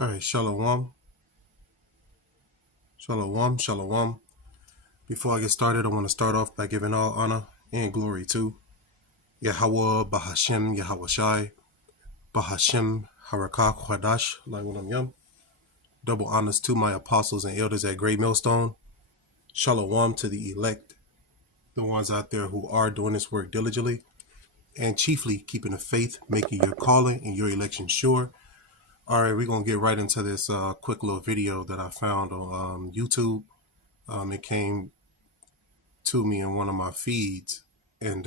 All right, shalom, shalom, shalom. Before I get started, I want to start off by giving all honor and glory to Yahweh, Bahashem, Yahweh Shai, Bahashem, Harakah, Kwadash, Langulam Yum. Double honors to my apostles and elders at Great Millstone. Shalom to the elect, the ones out there who are doing this work diligently, and chiefly keeping the faith, making your calling and your election sure. All right, we're going to get right into this quick little video that I found on YouTube. It came to me in one of my feeds, and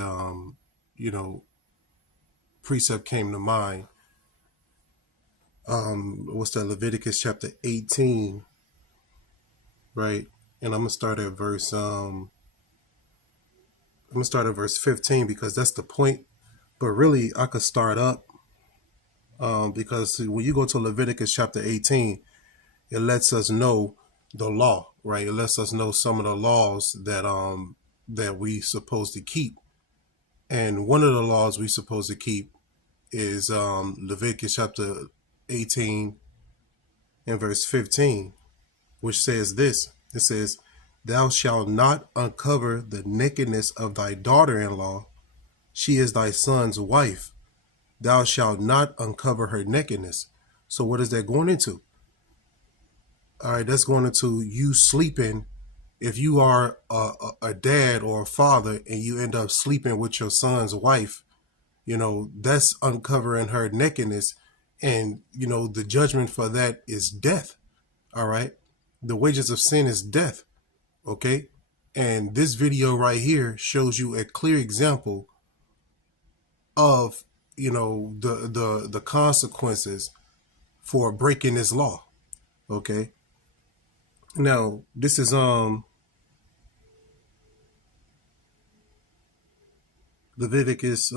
precept came to mind. What's that? Leviticus chapter 18, right? And I'm gonna start at verse 15 because that's the point. But really, I could start up because when you go to Leviticus chapter 18, it lets us know the law, right? It lets us know some of the laws that we supposed to keep. And one of the laws we supposed to keep is Leviticus chapter 18 and verse 15, which says this. It says, "Thou shalt not uncover the nakedness of thy daughter-in-law. She is thy son's wife. Thou shalt not uncover her nakedness." So what is that going into? All right, that's going into you sleeping. If you are a dad or a father and you end up sleeping with your son's wife, that's uncovering her nakedness. And, the judgment for that is death. All right. The wages of sin is death. Okay. And this video right here shows you a clear example of, the consequences for breaking this law. Okay. Now, this is Leviticus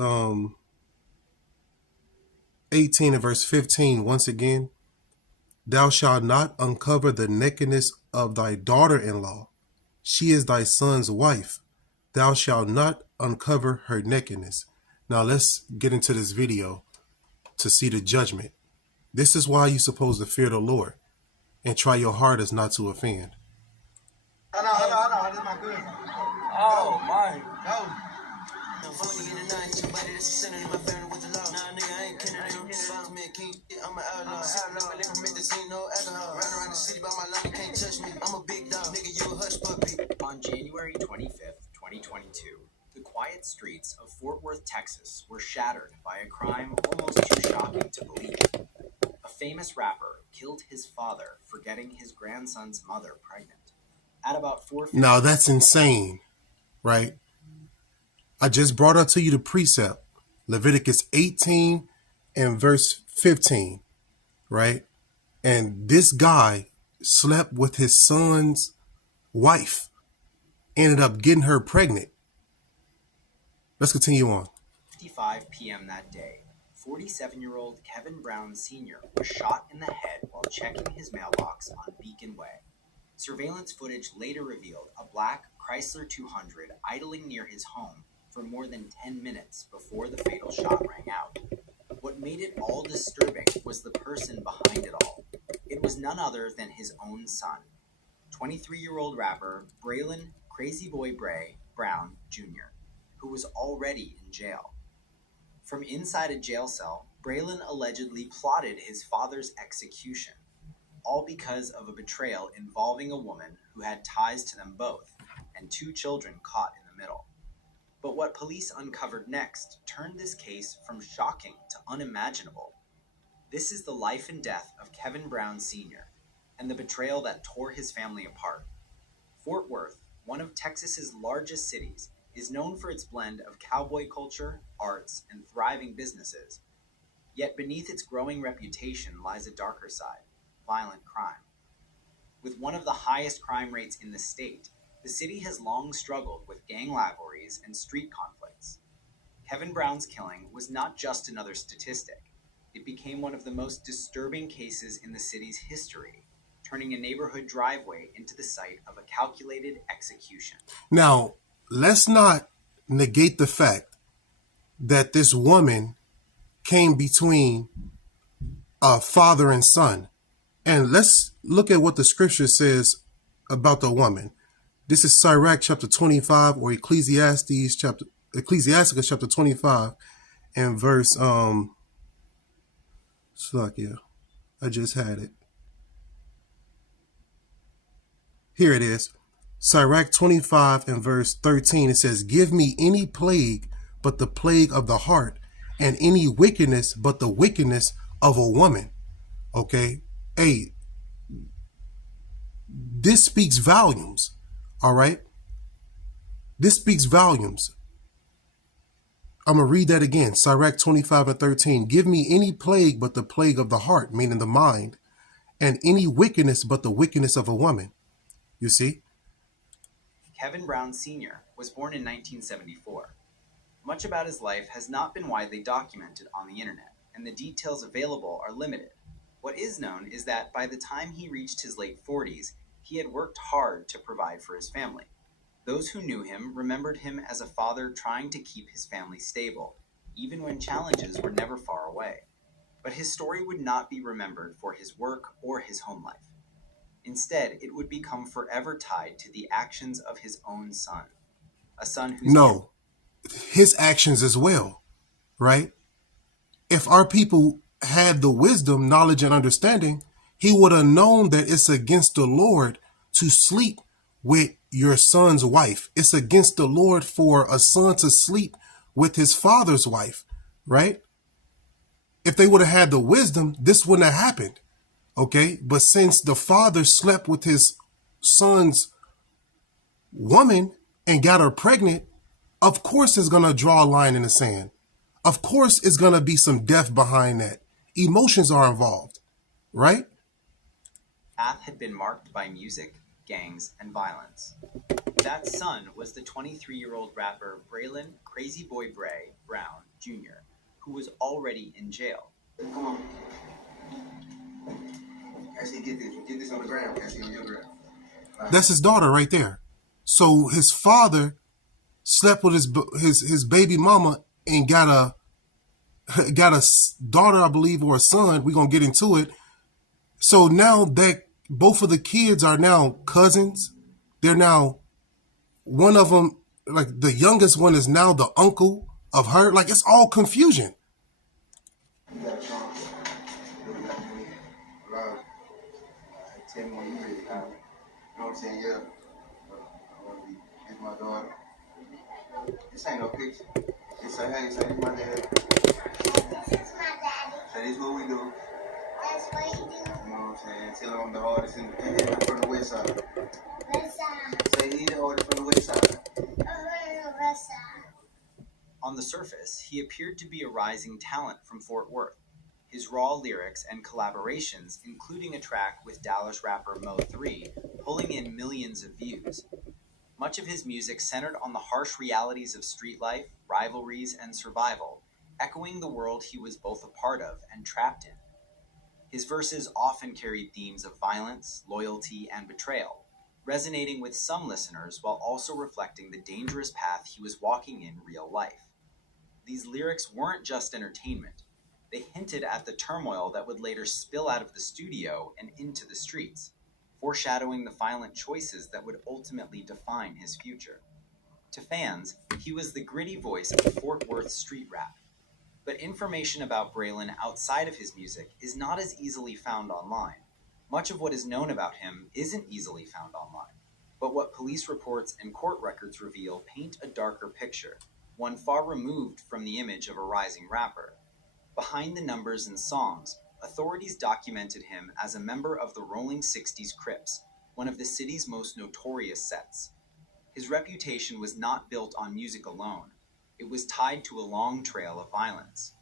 18 and verse 15. Once again, "Thou shalt not uncover the nakedness of thy daughter-in-law. She is thy son's wife. Thou shalt not uncover her nakedness." Now let's get into this video to see the judgment. This is why you're supposed to fear the Lord and try your hardest not to offend. Hold on. This is my good. Oh, my. Go. On January 25th, 2022, the quiet streets of Fort Worth, Texas were shattered by a crime almost too shocking to believe. A famous rapper killed his father for getting his grandson's mother pregnant. At about 4:50. Now that's insane, right? I just brought up to you the precept, Leviticus 18 and verse 15, right? And this guy slept with his son's wife, ended up getting her pregnant. Let's continue on. 5 p.m. that day, 47-year-old Kevin Brown Sr. was shot in the head while checking his mailbox on Beacon Way. Surveillance footage later revealed a black Chrysler 200 idling near his home for more than 10 minutes before the fatal shot rang out. What made it all disturbing was the person behind it all. It was none other than his own son, 23-year-old rapper Braylon Crazy Boy Bray Brown Jr., who was already in jail. From inside a jail cell, Braylon allegedly plotted his father's execution, all because of a betrayal involving a woman who had ties to them both and two children caught in the middle. But what police uncovered next turned this case from shocking to unimaginable. This is the life and death of Kevin Brown Sr. and the betrayal that tore his family apart. Fort Worth, one of Texas's largest cities, is known for its blend of cowboy culture, arts, and thriving businesses. Yet beneath its growing reputation lies a darker side, violent crime. With one of the highest crime rates in the state, the city has long struggled with gang rivalries and street conflicts. Kevin Brown's killing was not just another statistic. It became one of the most disturbing cases in the city's history, turning a neighborhood driveway into the site of a calculated execution. Now, let's not negate the fact that this woman came between a father and son. And let's look at what the scripture says about the woman. This is Sirach chapter 25 or Ecclesiastes chapter 25 and verse Slakia. I just had it. Here it is. Sirach 25 and verse 13. It says, give me any plague but the plague of the heart, and any wickedness but the wickedness of a woman. Okay. Hey, this speaks volumes. All right. This speaks volumes. I'm going to read that again. Sirach 25 and 13. Give me any plague but the plague of the heart, meaning the mind, and any wickedness but the wickedness of a woman. You see? Kevin Brown Sr. was born in 1974. Much about his life has not been widely documented on the internet, and the details available are limited. What is known is that by the time he reached his late 40s, he had worked hard to provide for his family. Those who knew him remembered him as a father trying to keep his family stable, even when challenges were never far away. But his story would not be remembered for his work or his home life. Instead, it would become forever tied to the actions of his own son. A son who's... No, his actions as well, right? If our people had the wisdom, knowledge, and understanding, he would have known that it's against the Lord to sleep with your son's wife. It's against the Lord for a son to sleep with his father's wife, right? If they would have had the wisdom, this wouldn't have happened. Okay. But since the father slept with his son's woman and got her pregnant, of course it's going to draw a line in the sand. Of course it's going to be some death behind that. Emotions are involved, right? Path had been marked by music, gangs, and violence. That son was the 23-year-old rapper Braylon Crazy Boy Bray Brown Jr., who was already in jail. Come on. Actually, get this on the ground. Actually, on your ground. That's his daughter right there. So his father slept with his baby mama and got a daughter, I believe, or a son. We're going to get into it. So now that both of the kids are now cousins, they're now, one of them, like the youngest one is now the uncle of her. Like, it's all confusion. You got a song. You got me. Love. Tell me when you ready. You know what I'm saying? Yeah. I want to be. It's my daughter. This ain't no picture. Just say, hey, say this my dad. This is my daddy. Say this what we do. That's what you do. You know what I'm saying? Tell him the artist from the west side. West side. Say he's the artist from the west side. Over the west side. On the surface, he appeared to be a rising talent from Fort Worth. His raw lyrics and collaborations, including a track with Dallas rapper Mo3, pulling in millions of views. Much of his music centered on the harsh realities of street life, rivalries, and survival, echoing the world he was both a part of and trapped in. His verses often carried themes of violence, loyalty, and betrayal, resonating with some listeners while also reflecting the dangerous path he was walking in real life. These lyrics weren't just entertainment. They hinted at the turmoil that would later spill out of the studio and into the streets, foreshadowing the violent choices that would ultimately define his future. To fans, he was the gritty voice of Fort Worth street rap. But information about Braylon outside of his music is not as easily found online. Much of what is known about him isn't easily found online. But what police reports and court records reveal paint a darker picture, one far removed from the image of a rising rapper. Behind the numbers and songs, authorities documented him as a member of the Rolling 60s Crips, one of the city's most notorious sets. His reputation was not built on music alone. It was tied to a long trail of violence.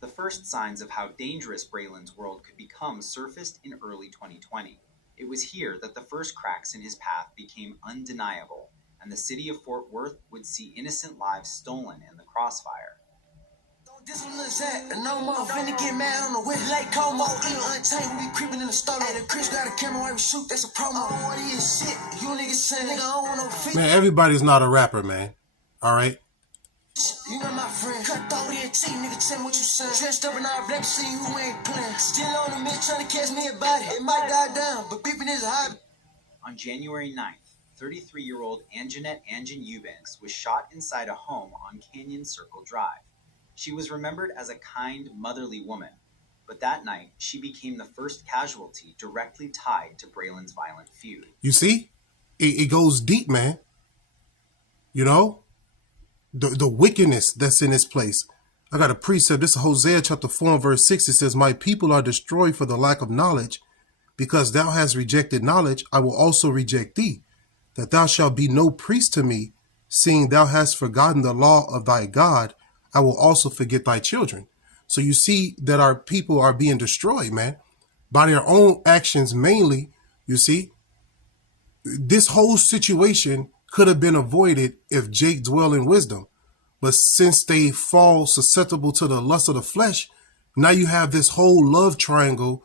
The first signs of how dangerous Braylon's world could become surfaced in early 2020. It was here that the first cracks in his path became undeniable, and the city of Fort Worth would see innocent lives stolen in the crossfire. This one looks at, and no more finna get mad on the way. Like Como, eat untamed, we be creeping in the store. Hey, the Chris got a camera while we shoot, that's a promo. What is shit? You niggas saying, nigga, I don't want no feet. Man, everybody's not a rapper, man. All right. You not my friend. Cut throat in T, nigga, tell me what you saying. Dressed up in all black, see who ain't playing. Still on the mid, trying to catch me a body. It might die down, but beeping is a hobby. On January 9th, 33-year-old Anjanette Anjan Eubanks was shot inside a home on Canyon Circle Drive. She was remembered as a kind, motherly woman, but that night she became the first casualty directly tied to Braylon's violent feud. You see, it goes deep, man. You know, the wickedness that's in this place. I got a precept. This is Hosea chapter 4 and verse 6. It says, "My people are destroyed for the lack of knowledge. Because thou hast rejected knowledge, I will also reject thee, that thou shalt be no priest to me, seeing thou hast forgotten the law of thy God, I will also forget thy children." So you see that our people are being destroyed, man, by their own actions mainly. You see, this whole situation could have been avoided if Jake dwell in wisdom. But since they fall susceptible to the lust of the flesh, now you have this whole love triangle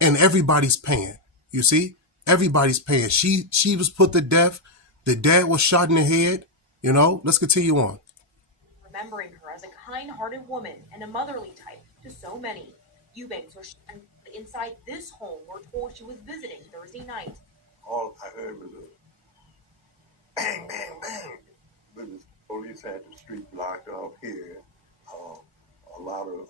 and everybody's paying. You see, everybody's paying. She was put to death. The dad was shot in the head. You know, let's continue on. Remembering her as a kind-hearted woman and a motherly type to so many, Eubanks was shot inside this home we're told she was visiting Thursday night. All I heard was a bang, bang, bang. But the police had the street blocked off here. A lot of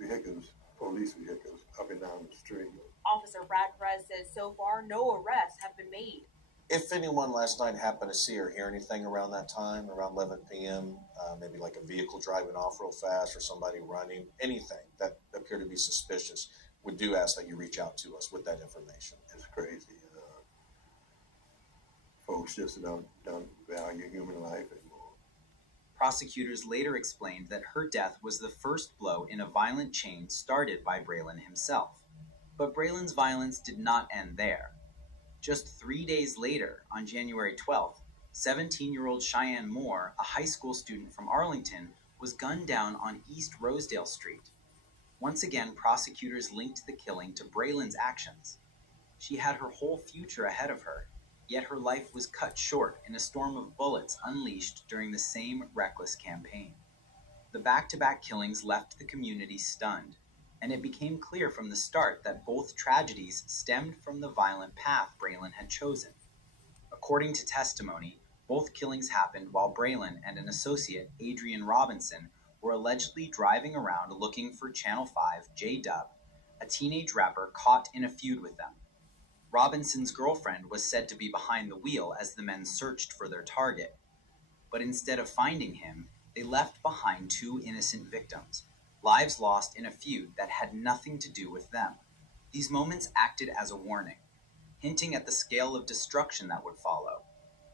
vehicles, police vehicles, up and down the street. Officer Brad Perez says so far no arrests have been made. If anyone last night happened to see or hear anything around that time, around 11 p.m., maybe like a vehicle driving off real fast or somebody running, anything that appeared to be suspicious, we do ask that you reach out to us with that information. It's crazy. Folks just don't value human life anymore. Prosecutors later explained that her death was the first blow in a violent chain started by Braylon himself. But Braylon's violence did not end there. Just 3 days later, on January 12th, 17-year-old Cheyenne Moore, a high school student from Arlington, was gunned down on East Rosedale Street. Once again, prosecutors linked the killing to Braylon's actions. She had her whole future ahead of her, yet her life was cut short in a storm of bullets unleashed during the same reckless campaign. The back-to-back killings left the community stunned, and it became clear from the start that both tragedies stemmed from the violent path Braylon had chosen. According to testimony, both killings happened while Braylon and an associate, Adrian Robinson, were allegedly driving around looking for Channel 5 J-Dub, a teenage rapper caught in a feud with them. Robinson's girlfriend was said to be behind the wheel as the men searched for their target. But instead of finding him, they left behind two innocent victims, lives lost in a feud that had nothing to do with them. These moments acted as a warning, hinting at the scale of destruction that would follow.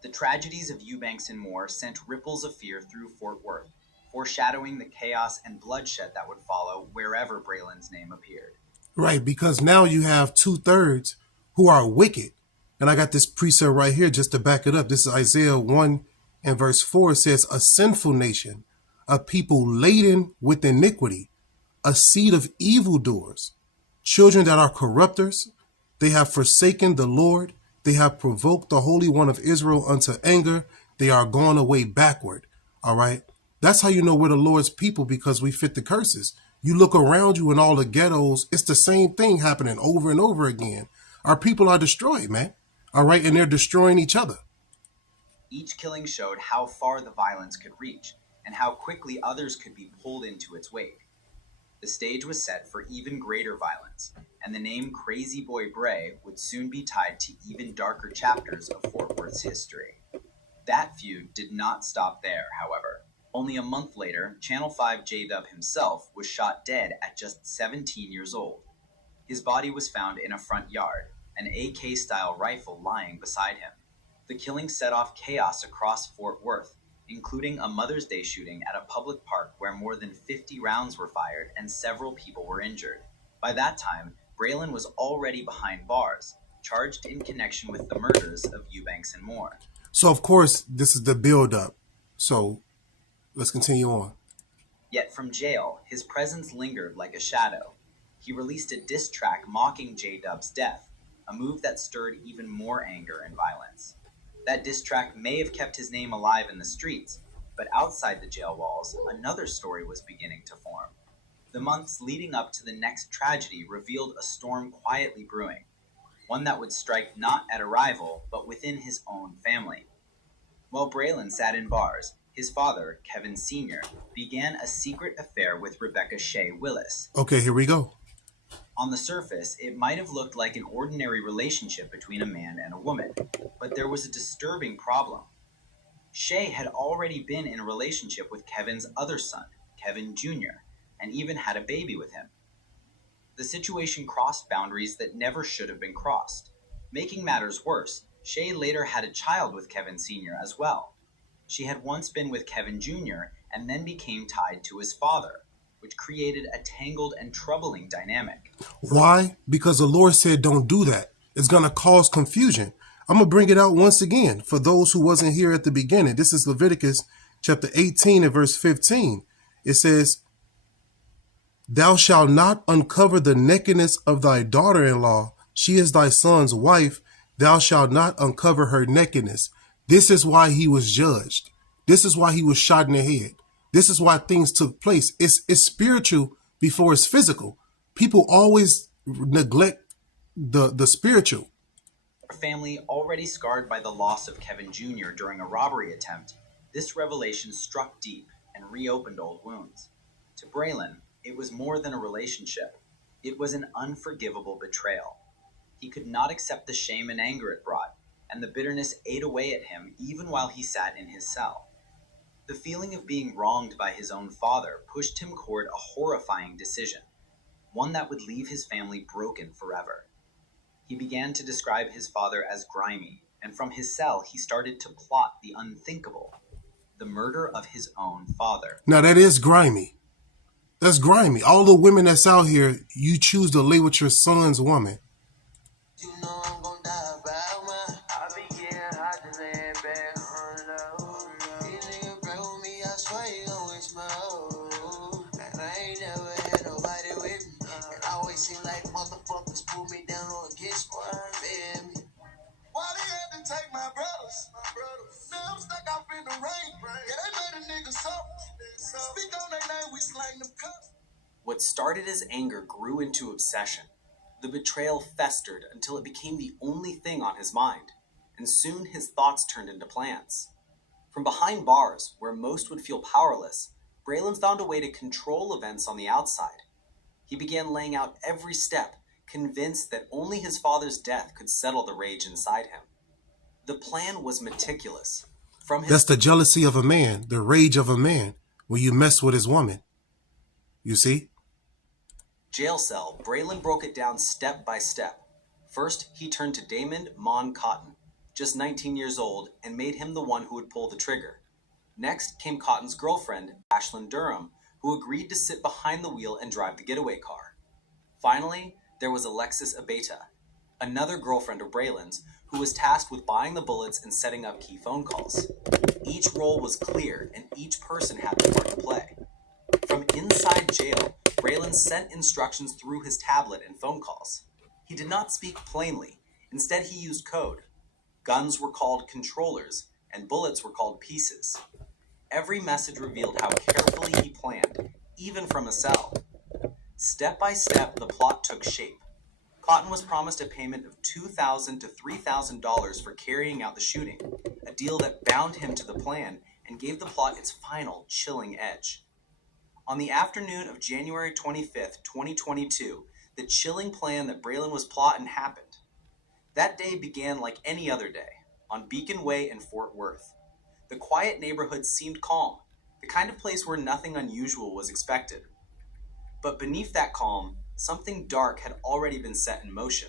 The tragedies of Eubanks and Moore sent ripples of fear through Fort Worth, foreshadowing the chaos and bloodshed that would follow wherever Braylon's name appeared. Right, because now you have 2/3 who are wicked. And I got this precept right here just to back it up. This is Isaiah 1 and verse 4. It says, "A sinful nation, a people laden with iniquity, a seed of evildoers, children that are corrupters. They have forsaken the Lord. They have provoked the Holy One of Israel unto anger. They are gone away backward." All right. That's how you know we're the Lord's people, because we fit the curses. You look around you in all the ghettos, it's the same thing happening over and over again. Our people are destroyed, man. All right. And they're destroying each other. Each killing showed how far the violence could reach and how quickly others could be pulled into its wake. The stage was set for even greater violence, and the name Crazy Boy Bray would soon be tied to even darker chapters of Fort Worth's history. That feud did not stop there, however. Only a month later, Channel 5 J-Dub himself was shot dead at just 17 years old. His body was found in a front yard, an AK-style rifle lying beside him. The killing set off chaos across Fort Worth, including a Mother's Day shooting at a public park where more than 50 rounds were fired and several people were injured. By that time, Braylon was already behind bars, charged in connection with the murders of Eubanks and Moore. So, of course, this is the build-up. So, let's continue on. Yet from jail, his presence lingered like a shadow. He released a diss track mocking J-Dub's death, a move that stirred even more anger and violence. That diss track may have kept his name alive in the streets, But outside the jail walls, another story was beginning to form. The months leading up to the next tragedy revealed a storm quietly brewing, one that would strike not at a rival, but within his own family. While Braylon sat in bars, his father, Kevin Sr., began a secret affair with Rebecca Shea Willis. Okay, here we go. On the surface, it might have looked like an ordinary relationship between a man and a woman, but there was a disturbing problem. Shea had already been in a relationship with Kevin's other son, Kevin Jr., and even had a baby with him. The situation crossed boundaries that never should have been crossed. Making matters worse, Shea later had a child with Kevin Sr. as well. She had once been with Kevin Jr. and then became tied to his father, which created a tangled and troubling dynamic. Why? Because the Lord said don't do that. It's going to cause confusion. I'm going to bring it out once again for those who wasn't here at the beginning. This is Leviticus chapter 18 and verse 15. It says, "Thou shalt not uncover the nakedness of thy daughter-in-law. She is thy son's wife. Thou shalt not uncover her nakedness." This is why he was judged. This is why he was shot in the head. This is why things took place. It's spiritual before it's physical. People always neglect the spiritual. Her family, already scarred by the loss of Kevin Jr. during a robbery attempt, this revelation struck deep and reopened old wounds. To Braylon, it was more than a relationship. It was an unforgivable betrayal. He could not accept the shame and anger it brought, and the bitterness ate away at him even while he sat in his cell. The feeling of being wronged by his own father pushed him toward a horrifying decision, one that would leave his family broken forever. He began to describe his father as grimy, and from his cell he started to plot the unthinkable, the murder of his own father. Now that is grimy. That's grimy. All the women that's out here, you choose to lay with your son's woman. You know I'm gon' die about mine. I be getting hot to lay back on low. These niggas play with me, I swear you gon' waste my hoe. And I ain't never had nobody with me. And I always seem like motherfuckers pull me down or against me. Why they had to take my brothers? Now I'm stuck off in the rain. Yeah, they made a nigga suffer. Speak on their name, we slang them cuffs. What started as anger grew into obsession. The betrayal festered until it became the only thing on his mind, and soon his thoughts turned into plans. From behind bars, where most would feel powerless, Braylon found a way to control events on the outside. He began laying out every step, convinced that only his father's death could settle the rage inside him. The plan was meticulous. That's the jealousy of a man, the rage of a man, when you mess with his woman. You see? Jail cell, Braylon broke it down step by step. First, he turned to Damon Mon Cotton, just 19 years old, and made him the one who would pull the trigger. Next came Cotton's girlfriend, Ashlyn Durham, who agreed to sit behind the wheel and drive the getaway car. Finally, there was Alexis Abeta, another girlfriend of Braylon's, who was tasked with buying the bullets and setting up key phone calls. Each role was clear, and each person had their part to play. From inside jail, Braylon sent instructions through his tablet and phone calls. He did not speak plainly. Instead, he used code. Guns were called controllers, and bullets were called pieces. Every message revealed how carefully he planned, even from a cell. Step by step, the plot took shape. Cotton was promised a payment of $2,000 to $3,000 for carrying out the shooting, a deal that bound him to the plan and gave the plot its final chilling edge. On the afternoon of January 25th, 2022, the chilling plan that Braylon was plotting happened. That day began like any other day, on Beacon Way in Fort Worth. The quiet neighborhood seemed calm, the kind of place where nothing unusual was expected. But beneath that calm, something dark had already been set in motion.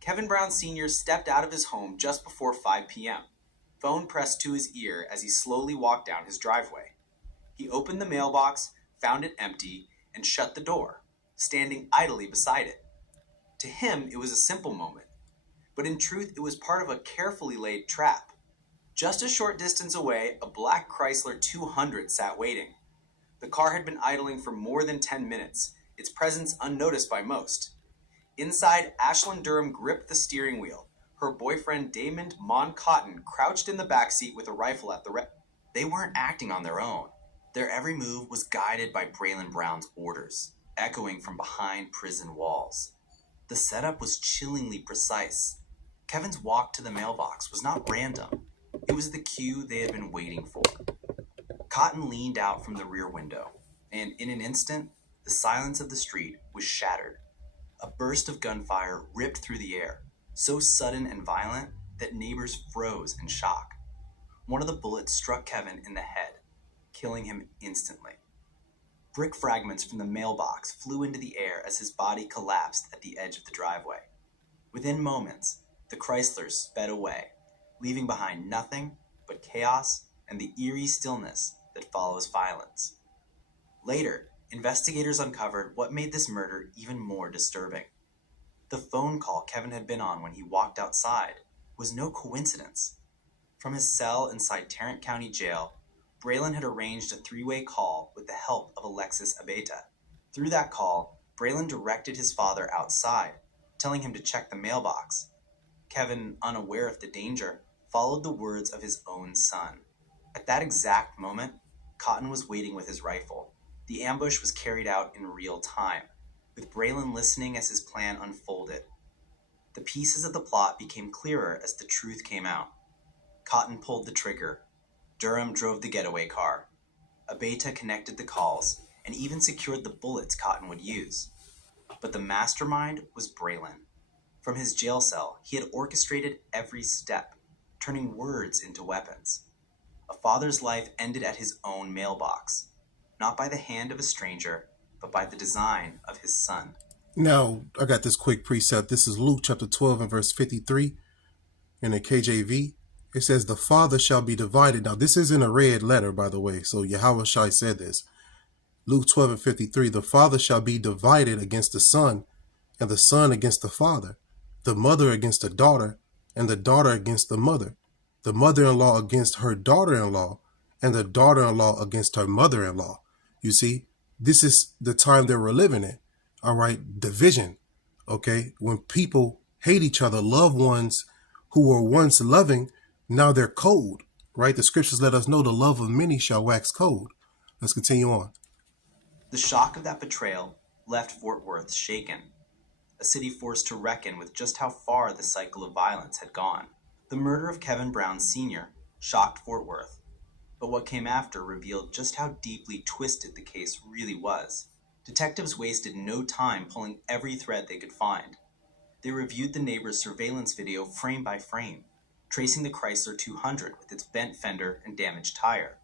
Kevin Brown Sr. stepped out of his home just before 5 p.m., phone pressed to his ear as he slowly walked down his driveway. He opened the mailbox, found it empty, and shut the door, standing idly beside it. To him, it was a simple moment, but in truth, it was part of a carefully laid trap. Just a short distance away, a black Chrysler 200 sat waiting. The car had been idling for more than 10 minutes, its presence unnoticed by most. Inside, Ashlyn Durham gripped the steering wheel. Her boyfriend Damon Mon Cotton crouched in the backseat with a rifle at the ready. They weren't acting on their own. Their every move was guided by Braylon Brown's orders, echoing from behind prison walls. The setup was chillingly precise. Kevin's walk to the mailbox was not random. It was the cue they had been waiting for. Cotton leaned out from the rear window, and in an instant, the silence of the street was shattered. A burst of gunfire ripped through the air, so sudden and violent that neighbors froze in shock. One of the bullets struck Kevin in the head, killing him instantly. Brick fragments from the mailbox flew into the air as his body collapsed at the edge of the driveway. Within moments, the Chrysler sped away, leaving behind nothing but chaos and the eerie stillness that follows violence. Later, investigators uncovered what made this murder even more disturbing. The phone call Kevin had been on when he walked outside was no coincidence. From his cell inside Tarrant County Jail, Braylon had arranged a three-way call with the help of Alexis Abeyta. Through that call, Braylon directed his father outside, telling him to check the mailbox. Kevin, unaware of the danger, followed the words of his own son. At that exact moment, Cotton was waiting with his rifle. The ambush was carried out in real time, with Braylon listening as his plan unfolded. The pieces of the plot became clearer as the truth came out. Cotton pulled the trigger. Durham drove the getaway car. Abeyta connected the calls and even secured the bullets Cotton would use. But the mastermind was Braylon. From his jail cell, he had orchestrated every step, turning words into weapons. A father's life ended at his own mailbox, not by the hand of a stranger, but by the design of his son. Now, I got this quick precept. This is Luke chapter 12 and verse 53 in the KJV. It says, the father shall be divided. Now, this is in a red letter, by the way. So Yahweh Shai said this. Luke 12 and 53, the father shall be divided against the son, and the son against the father, the mother against the daughter, and the daughter against the mother-in-law against her daughter-in-law, and the daughter-in-law against her mother-in-law. You see, this is the time that we're living in. All right, division. Okay, when people hate each other, loved ones who were once loving, now they're cold, right? The scriptures let us know the love of many shall wax cold. Let's continue on. The shock of that betrayal left Fort Worth shaken, a city forced to reckon with just how far the cycle of violence had gone. The murder of Kevin Brown Sr. shocked Fort Worth, but what came after revealed just how deeply twisted the case really was. Detectives wasted no time pulling every thread they could find. They reviewed the neighbor's surveillance video frame by frame, tracing the Chrysler 200 with its bent fender and damaged tire.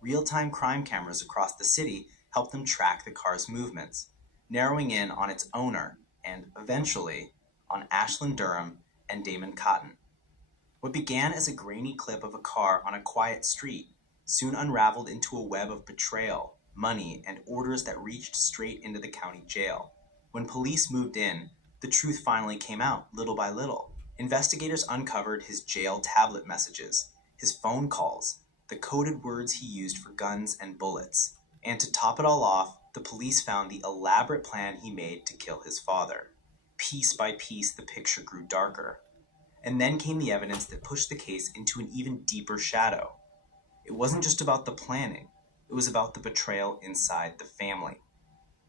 Real-time crime cameras across the city helped them track the car's movements, narrowing in on its owner and, eventually, on Ashlyn Durham and Damon Cotton. What began as a grainy clip of a car on a quiet street soon unraveled into a web of betrayal, money, and orders that reached straight into the county jail. When police moved in, the truth finally came out, little by little. Investigators uncovered his jail tablet messages, his phone calls, the coded words he used for guns and bullets. And to top it all off, the police found the elaborate plan he made to kill his father. Piece by piece, the picture grew darker. And then came the evidence that pushed the case into an even deeper shadow. It wasn't just about the planning. It was about the betrayal inside the family.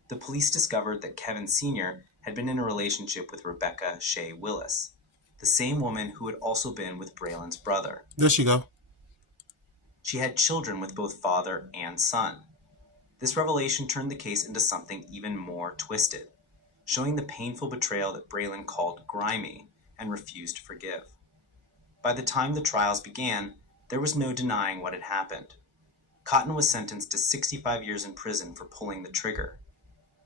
The police discovered that Kevin Sr. had been in a relationship with Rebecca Shea Willis, the same woman who had also been with Braylon's brother. There she go. She had children with both father and son. This revelation turned the case into something even more twisted, showing the painful betrayal that Braylon called grimy and refused to forgive. By the time the trials began, there was no denying what had happened. Cotton was sentenced to 65 years in prison for pulling the trigger.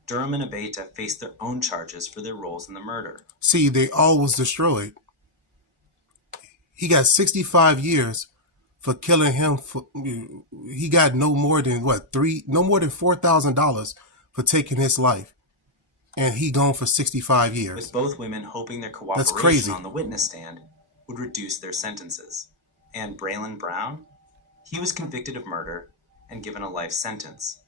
Durham and Abeyta faced their own charges for their roles in the murder. See, they all was destroyed. He got 65 years for killing him. He got no more than $4,000 for taking his life. And he gone for 65 years. With both women hoping their cooperation on the witness stand would reduce their sentences. And Braylon Brown? He was convicted of murder and given a life sentence.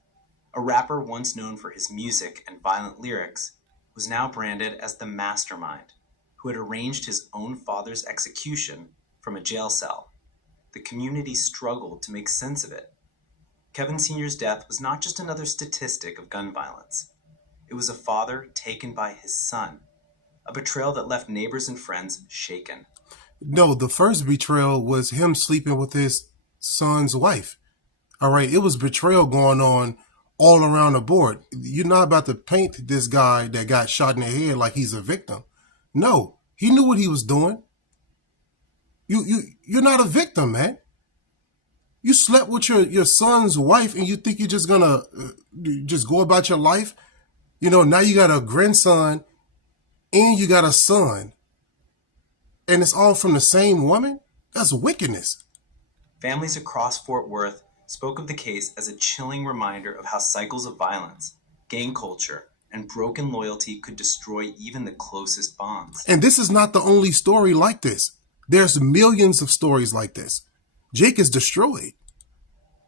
A rapper once known for his music and violent lyrics was now branded as the mastermind who had arranged his own father's execution from a jail cell. the community struggled to make sense of it. Kevin Sr.'s death was not just another statistic of gun violence. It was a father taken by his son, a betrayal that left neighbors and friends shaken. No, the first betrayal was him sleeping with his son's wife. All right, it was betrayal going on all around the board. You're not about to paint this guy that got shot in the head like he's a victim. No, he knew what he was doing. You're not a victim, man. You slept with your son's wife and you think you're just gonna just go about your life? You know, now you got a grandson and you got a son. And it's all from the same woman? That's wickedness. Families across Fort Worth spoke of the case as a chilling reminder of how cycles of violence, gang culture, and broken loyalty could destroy even the closest bonds. And this is not the only story like this. There's millions of stories like this. Jake is destroyed.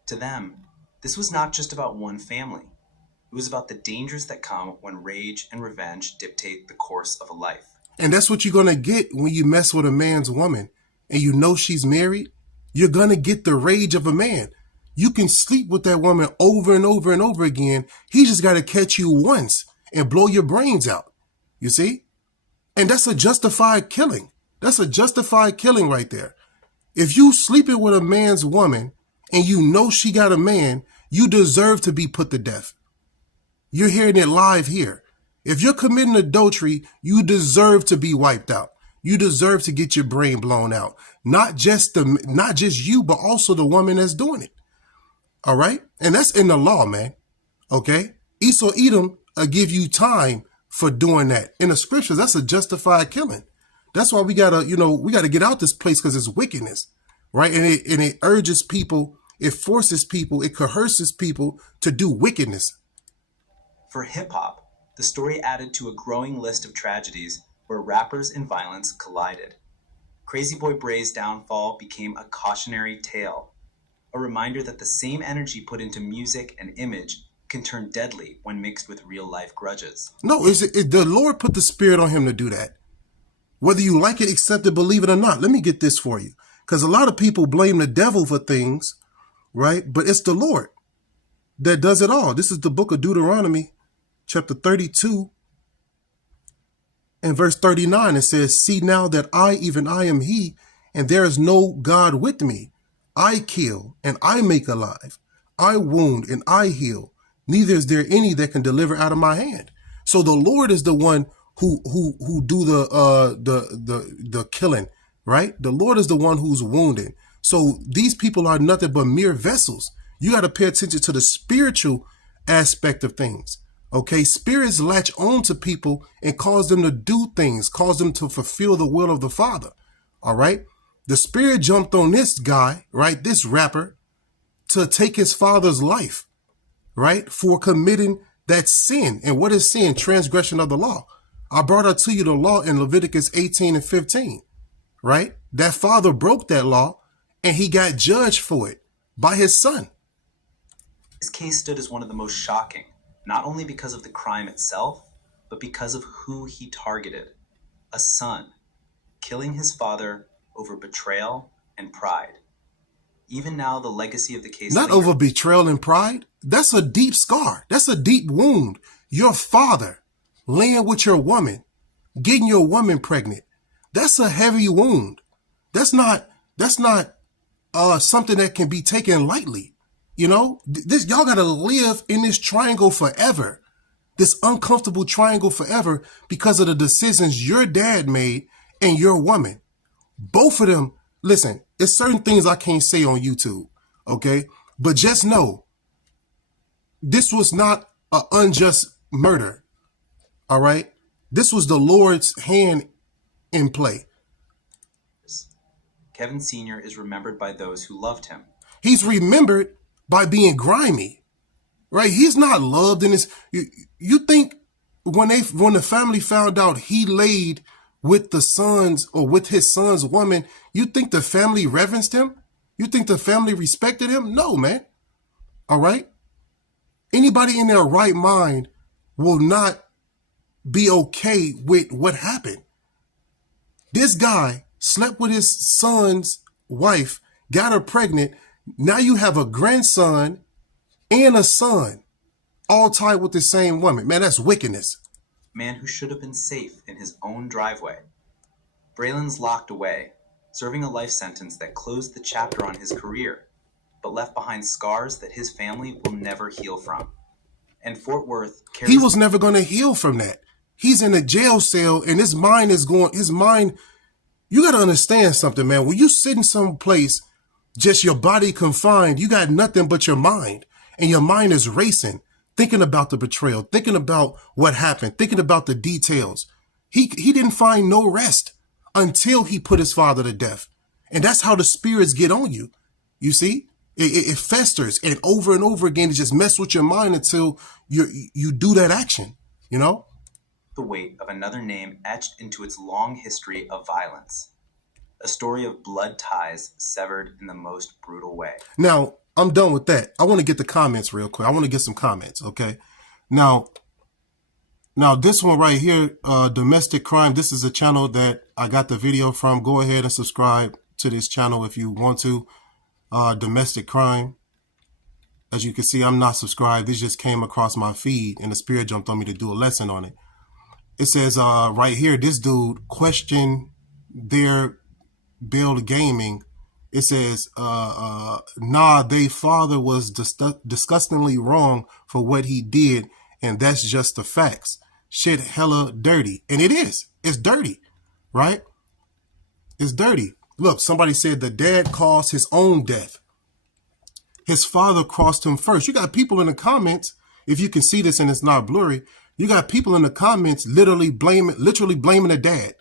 To them, this was not just about one family. It was about the dangers that come when rage and revenge dictate the course of a life. And that's what you're going to get when you mess with a man's woman and you know she's married. You're going to get the rage of a man. You can sleep with that woman over and over and over again. He just got to catch you once and blow your brains out. You see? And that's a justified killing. That's a justified killing right there. If you sleeping with a man's woman and you know she got a man, you deserve to be put to death. You're hearing it live here. If you're committing adultery, you deserve to be wiped out. You deserve to get your brain blown out. Not just you, but also the woman that's doing it. All right? And that's in the law, man. Okay? Esau Edom give you time for doing that. In the scriptures, that's a justified killing. That's why we gotta get out this place, because it's wickedness, right? And it urges people, it forces people, it coerces people to do wickedness. For hip-hop, the story added to a growing list of tragedies where rappers and violence collided. Crazy Boy Bray's downfall became a cautionary tale, a reminder that the same energy put into music and image can turn deadly when mixed with real-life grudges. No, the Lord put the spirit on him to do that. Whether you like it, accept it, believe it or not. Let me get this for you. Because a lot of people blame the devil for things, right? But it's the Lord that does it all. This is the book of Deuteronomy, chapter 32 and verse 39. It says, "See now that I, even I am he, and there is no God with me. I kill and I make alive. I wound and I heal. Neither is there any that can deliver out of my hand." So the Lord is the one who do the killing, right? The Lord is the one who's wounded. So these people are nothing but mere vessels. You got to pay attention to the spiritual aspect of things. Okay, spirits latch on to people and cause them to do things, cause them to fulfill the will of the Father. All right. The spirit jumped on this guy, right? This rapper, to take his father's life, right? For committing that sin. And what is sin? Transgression of the law. I brought out to you the law in Leviticus 18 and 15, right? That father broke that law and he got judged for it by his son. This case stood as one of the most shocking, not only because of the crime itself, but because of who he targeted. A son, killing his father over betrayal and pride. Even now, the legacy of the case... Not over betrayal and pride. That's a deep scar. That's a deep wound. Your father laying with your woman, getting your woman pregnant. That's a heavy wound. That's not something that can be taken lightly. You know, y'all got to live in this triangle forever, this uncomfortable triangle forever, because of the decisions your dad made and your woman. Both of them, listen, there's certain things I can't say on YouTube, okay? But just know, this was not an unjust murder, all right? This was the Lord's hand in play. Kevin Sr. is remembered by those who loved him. He's remembered by being grimy, right? He's not loved in this. You think when the family found out he laid with the sons or with his son's woman, you think the family reverenced him? You think the family respected him? No, man. All right. Anybody in their right mind will not be okay with what happened. This guy slept with his son's wife got her pregnant. Now you have a grandson and a son, all tied with the same woman. Man, that's wickedness. Man who should have been safe in his own driveway. Braylon's locked away, serving a life sentence that closed the chapter on his career, but left behind scars that his family will never heal from. And Fort Worth carries... He was never going to heal from that. He's in a jail cell and his mind is going, you got to understand something, man. When you sit in some place, just your body confined, you got nothing but your mind, and your mind is racing, thinking about the betrayal, thinking about what happened, thinking about the details. He didn't find no rest until he put his father to death. And that's how the spirits get on you. You see, it festers, and over again, it just mess with your mind until you do that action, you know? The weight of another name etched into its long history of violence. A story of blood ties severed in the most brutal way. Now, I'm done with that. I want to get the comments real quick. I want to get some comments, okay? Now this one right here, Domestic Crime, this is a channel that I got the video from. Go ahead and subscribe to this channel if you want to. Domestic Crime. As you can see, I'm not subscribed. This just came across my feed and the Spirit jumped on me to do a lesson on it. It says right here, this dude questioned their build gaming. It says, nah, they father was disgustingly wrong for what he did. And that's just the facts. Shit hella dirty. And it is. It's dirty, right? It's dirty. Look, somebody said the dad caused his own death. His father crossed him first. You got people in the comments, if you can see this and it's not blurry, you got people in the comments literally blaming the dad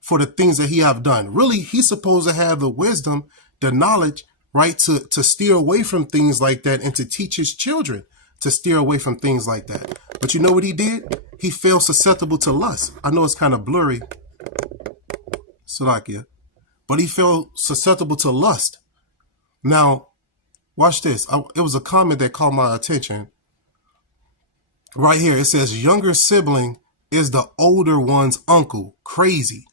for the things that he have done. Really, he's supposed to have the wisdom, the knowledge, right, to steer away from things like that and to teach his children to steer away from things like that. But you know what he did? He fell susceptible to lust. I know it's kind of blurry, Salakia, but he fell susceptible to lust. Now, watch this. It was a comment that caught my attention. Right here, it says, younger sibling is the older one's uncle. Crazy.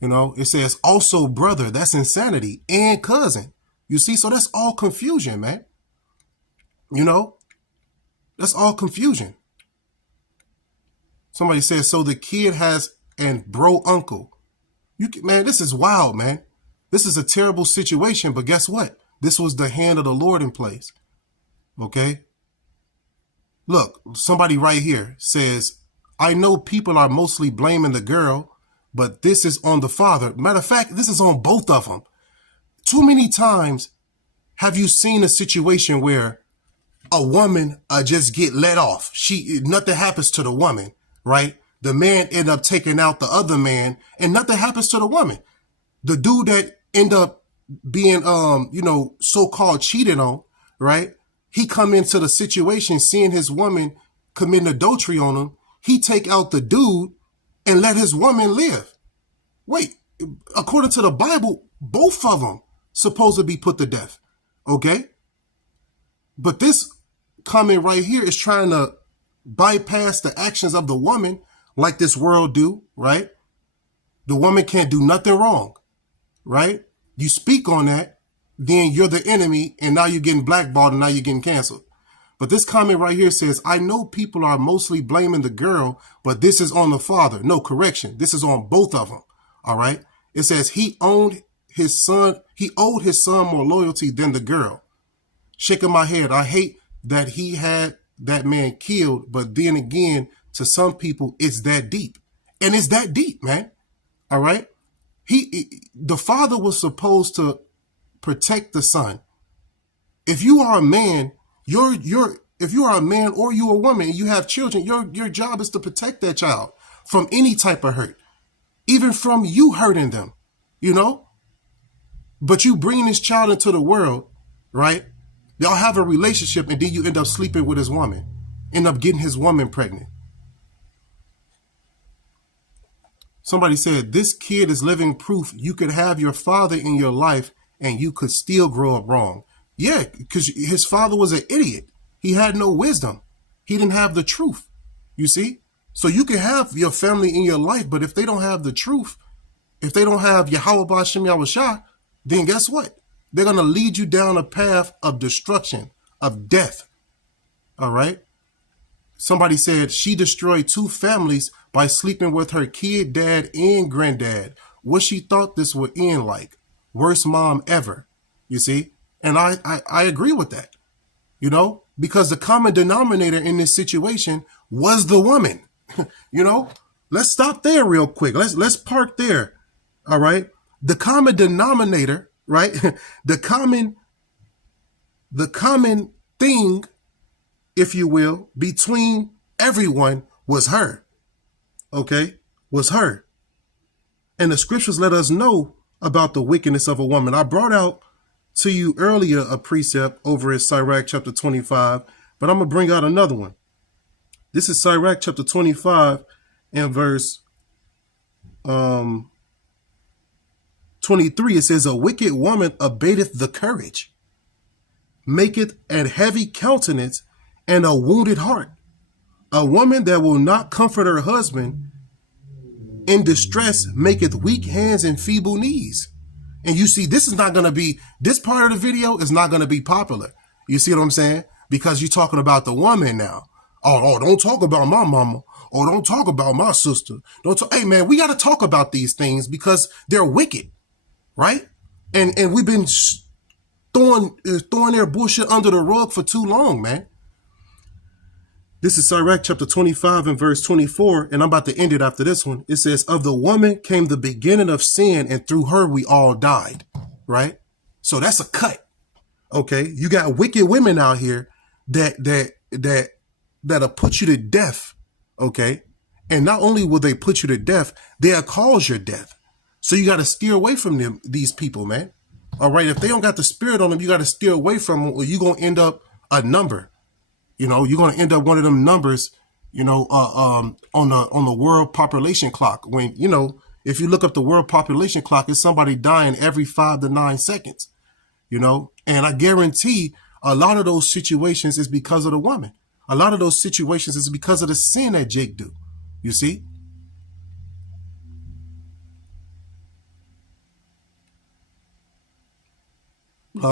You know, it says also brother. That's insanity. And cousin. You see, so that's all confusion, man. You know, that's all confusion. Somebody says, so the kid has an bro uncle. Man, this is wild, man. This is a terrible situation, but guess what? This was the hand of the Lord in place. Okay? Look, somebody right here says, I know people are mostly blaming the girl, but this is on the father. Matter of fact, this is on both of them. Too many times have you seen a situation where a woman just get let off? Nothing happens to the woman, right? The man end up taking out the other man and nothing happens to the woman. The dude that end up being, so-called cheated on, right? He come into the situation, seeing his woman committing adultery on him. He take out the dude and let his woman live. Wait, according to the Bible, both of them supposed to be put to death. Okay. But this comment right here is trying to bypass the actions of the woman like this world do, right? The woman can't do nothing wrong, right? You speak on that, then you're the enemy, and now you're getting blackballed and now you're getting canceled. But this comment right here says, I know people are mostly blaming the girl, but this is on the father. No, correction. This is on both of them. All right. It says he owed his son more loyalty than the girl. Shaking my head. I hate that he had that man killed, but then again, to some people, it's that deep. And it's that deep, man. All right. The father was supposed to protect the son. If you are a man, if you are a man or you a woman and you have children, your job is to protect that child from any type of hurt, even from you hurting them, you know. But you bring this child into the world, right? Y'all have a relationship and then you end up sleeping with his woman, end up getting his woman pregnant. Somebody said, this kid is living proof you could have your father in your life and you could still grow up wrong. Yeah, because his father was an idiot. He had no wisdom. He didn't have the truth. You see? So you can have your family in your life, but if they don't have the truth, if they don't have Yahweh B'Shem Yahushua, then guess what? They're going to lead you down a path of destruction, of death. All right. Somebody said she destroyed 2 families by sleeping with her kid, dad, and granddad. What she thought this would end like. Worst mom ever. You see? And I agree with that. You know, because the common denominator in this situation was the woman. You know, let's stop there real quick. Let's park there. All right. The common denominator, right? the common thing, if you will, between everyone was her. Okay. Was her. And the scriptures let us know about the wickedness of a woman. I brought out to you earlier a precept over in Sirach chapter 25, but I'm going to bring out another one. This is Sirach chapter 25 and verse 23. It says, a wicked woman abateth the courage, maketh an heavy countenance and a wounded heart. A woman that will not comfort her husband in distress maketh weak hands and feeble knees. And you see, this part of the video is not going to be popular. You see what I'm saying? Because you're talking about the woman now. Oh, don't talk about my mama. Oh, don't talk about my sister. Hey, man, we got to talk about these things because they're wicked, right? And we've been throwing their bullshit under the rug for too long, man. This is Sirach chapter 25 and verse 24, and I'm about to end it after this one. It says, of the woman came the beginning of sin, and through her we all died, right? So that's a cut, okay? You got wicked women out here that'll put you to death, okay? And not only will they put you to death, they'll cause your death. So you got to steer away from these people, man. All right, if they don't got the spirit on them, you got to steer away from them, or you're going to end up a number. You know, you're going to end up one of them numbers, you know, on the world population clock. When, you know, if you look up the world population clock, it's somebody dying every 5 to 9 seconds, you know, and I guarantee a lot of those situations is because of the woman. A lot of those situations is because of the sin that Jake do. You see?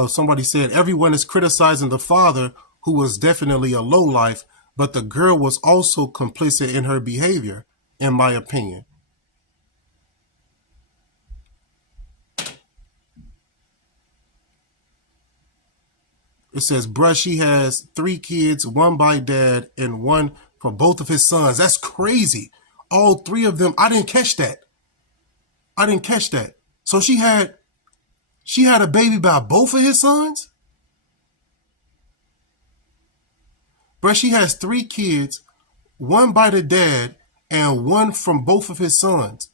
Somebody said everyone is criticizing the father, who was definitely a lowlife, but the girl was also complicit in her behavior, in my opinion. It says, bruh, she has 3 kids, 1 by dad and 1 for both of his sons. That's crazy. All 3 of them. I didn't catch that. So she had a baby by both of his sons? Bruh, she has 3 kids, 1 by the dad and 1 from both of his sons.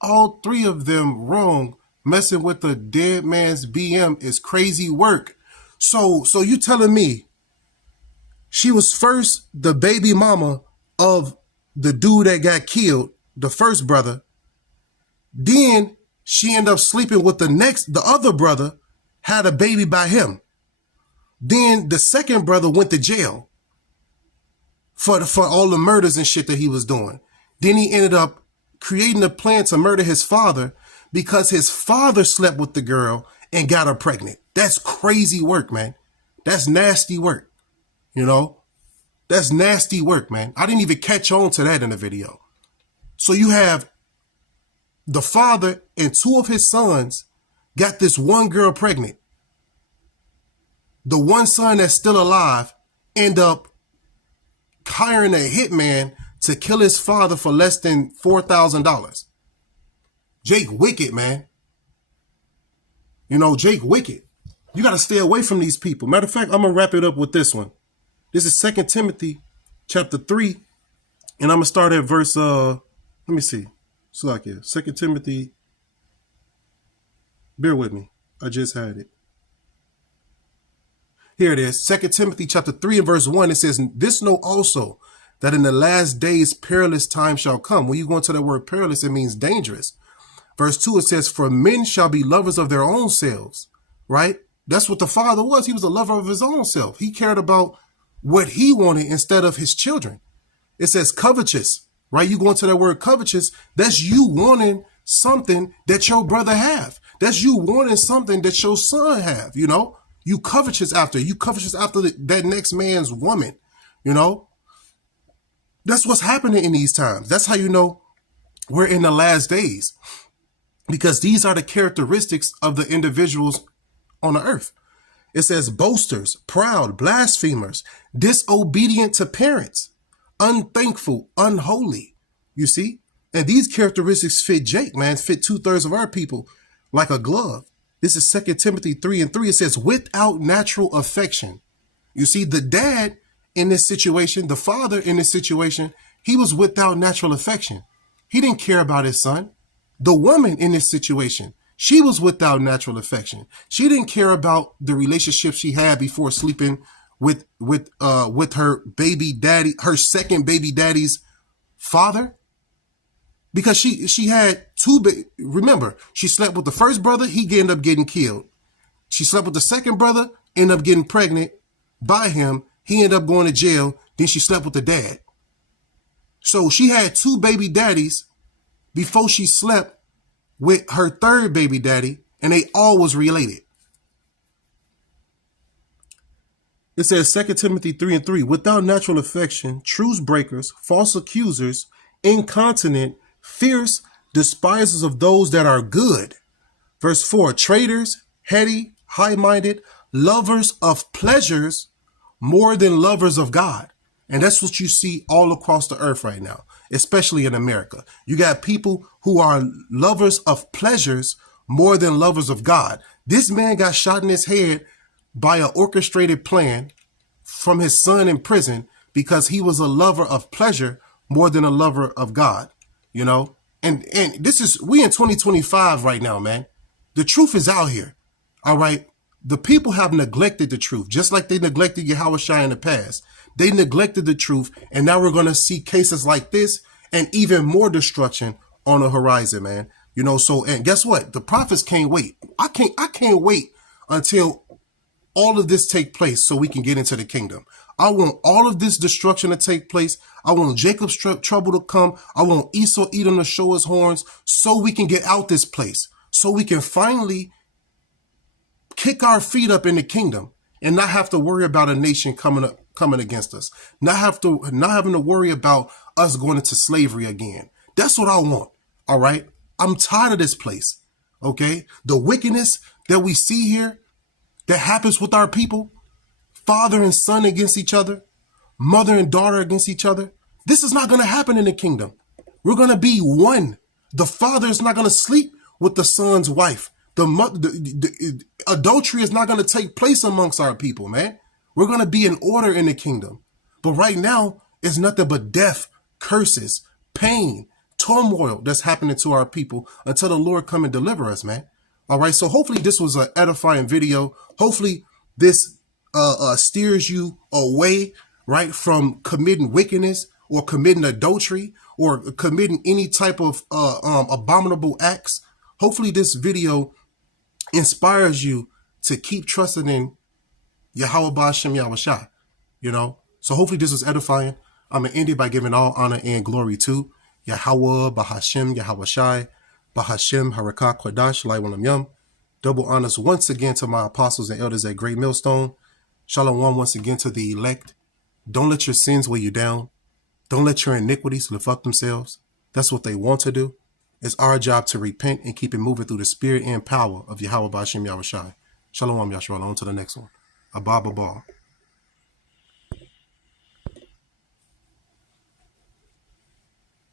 All 3 of them wrong. Messing with the dead man's BM is crazy work. So you telling me she was first the baby mama of the dude that got killed, the first brother. Then she ended up sleeping with the other brother, had a baby by him. Then the second brother went to jail for all the murders and shit that he was doing. Then he ended up creating a plan to murder his father because his father slept with the girl and got her pregnant. That's crazy work, man. That's nasty work. You know, that's nasty work, man. I didn't even catch on to that in the video. So you have the father and 2 of his sons got this one girl pregnant. The one son that's still alive end up hiring a hitman to kill his father for less than $4,000. Jake wicked, man. You know, Jake wicked. You got to stay away from these people. Matter of fact, I'm going to wrap it up with this one. This is 2 Timothy chapter 3. And I'm going to start at verse, let me see. So like here, 2 Timothy. Bear with me. I just had it. Here it is. 2 Timothy chapter 3 and verse 1. It says, this know also that in the last days perilous times shall come. When you go into that word perilous, it means dangerous. Verse 2, it says, for men shall be lovers of their own selves, right? That's what the father was. He was a lover of his own self. He cared about what he wanted instead of his children. It says covetous, right? You go into that word covetous, that's you wanting something that your brother have. That's you wanting something that your son have, you know? You covetous after that next man's woman, you know? That's what's happening in these times. That's how you know we're in the last days, because these are the characteristics of the individuals on the earth. It says boasters, proud, blasphemers, disobedient to parents, unthankful, unholy. You see? And these characteristics fit Jake, man. Fit 2/3 of our people like a glove. This is 2 Timothy 3:3. It says, without natural affection. You see, the dad in this situation, the father in this situation, he was without natural affection. He didn't care about his son. The woman in this situation, she was without natural affection. She didn't care about the relationship she had before sleeping with her baby daddy, her second baby daddy's father. Because she had remember, she slept with the first brother, he ended up getting killed. She slept with the second brother, ended up getting pregnant by him, he ended up going to jail, then she slept with the dad. So she had 2 baby daddies before she slept with her third baby daddy, and they all was related. It says 2 Timothy 3:3, without natural affection, truce breakers, false accusers, incontinent, fierce, despisers of those that are good. Verse 4, traitors, heady, high-minded, lovers of pleasures more than lovers of God. And that's what you see all across the earth right now, especially in America. You got people who are lovers of pleasures more than lovers of God. This man got shot in his head by an orchestrated plan from his son in prison because he was a lover of pleasure more than a lover of God. You know, and we in 2025 right now, man. The truth is out here. All right. The people have neglected the truth, just like they neglected Yahushua in the past. They neglected the truth. And now we're going to see cases like this and even more destruction on the horizon, man. You know, so, and guess what? The prophets can't wait. I can't wait until all of this take place so we can get into the kingdom. I want all of this destruction to take place. I want Jacob's trouble to come. I want Esau, Edom to show his horns so we can get out this place. So we can finally kick our feet up in the kingdom and not have to worry about a nation coming against us. Not having to worry about us going into slavery again. That's what I want. All right. I'm tired of this place. Okay. The wickedness that we see here that happens with our people, father and son against each other, mother and daughter against each other. This is not going to happen in the kingdom. We're going to be one. The father is not going to sleep with the son's wife. The adultery is not going to take place amongst our people, man. We're going to be in order in the kingdom. But right now, it's nothing but death, curses, pain, turmoil that's happening to our people until the Lord come and deliver us, man. All right. So hopefully this was an edifying video. Hopefully this steers you away, right, from committing wickedness or committing adultery or committing any type of abominable acts. Hopefully this video inspires you to keep trusting in Yahweh Ba'ashem Yahushua, you know. So hopefully this was edifying. I'm going to end it by giving all honor and glory to Yahweh Ba'ashem Yahushai, Ba'ashem Harakah Kodash Laiwalam Yum. Double honors once again to my apostles and elders at Great Millstone. Shalom once again to the elect. Don't let your sins weigh you down. Don't let your iniquities lift up themselves. That's what they want to do. It's our job to repent and keep it moving through the spirit and power of Yahweh Ba'ashem Yahushai. Shalom Yahshua. On to the next one. Abba Baba.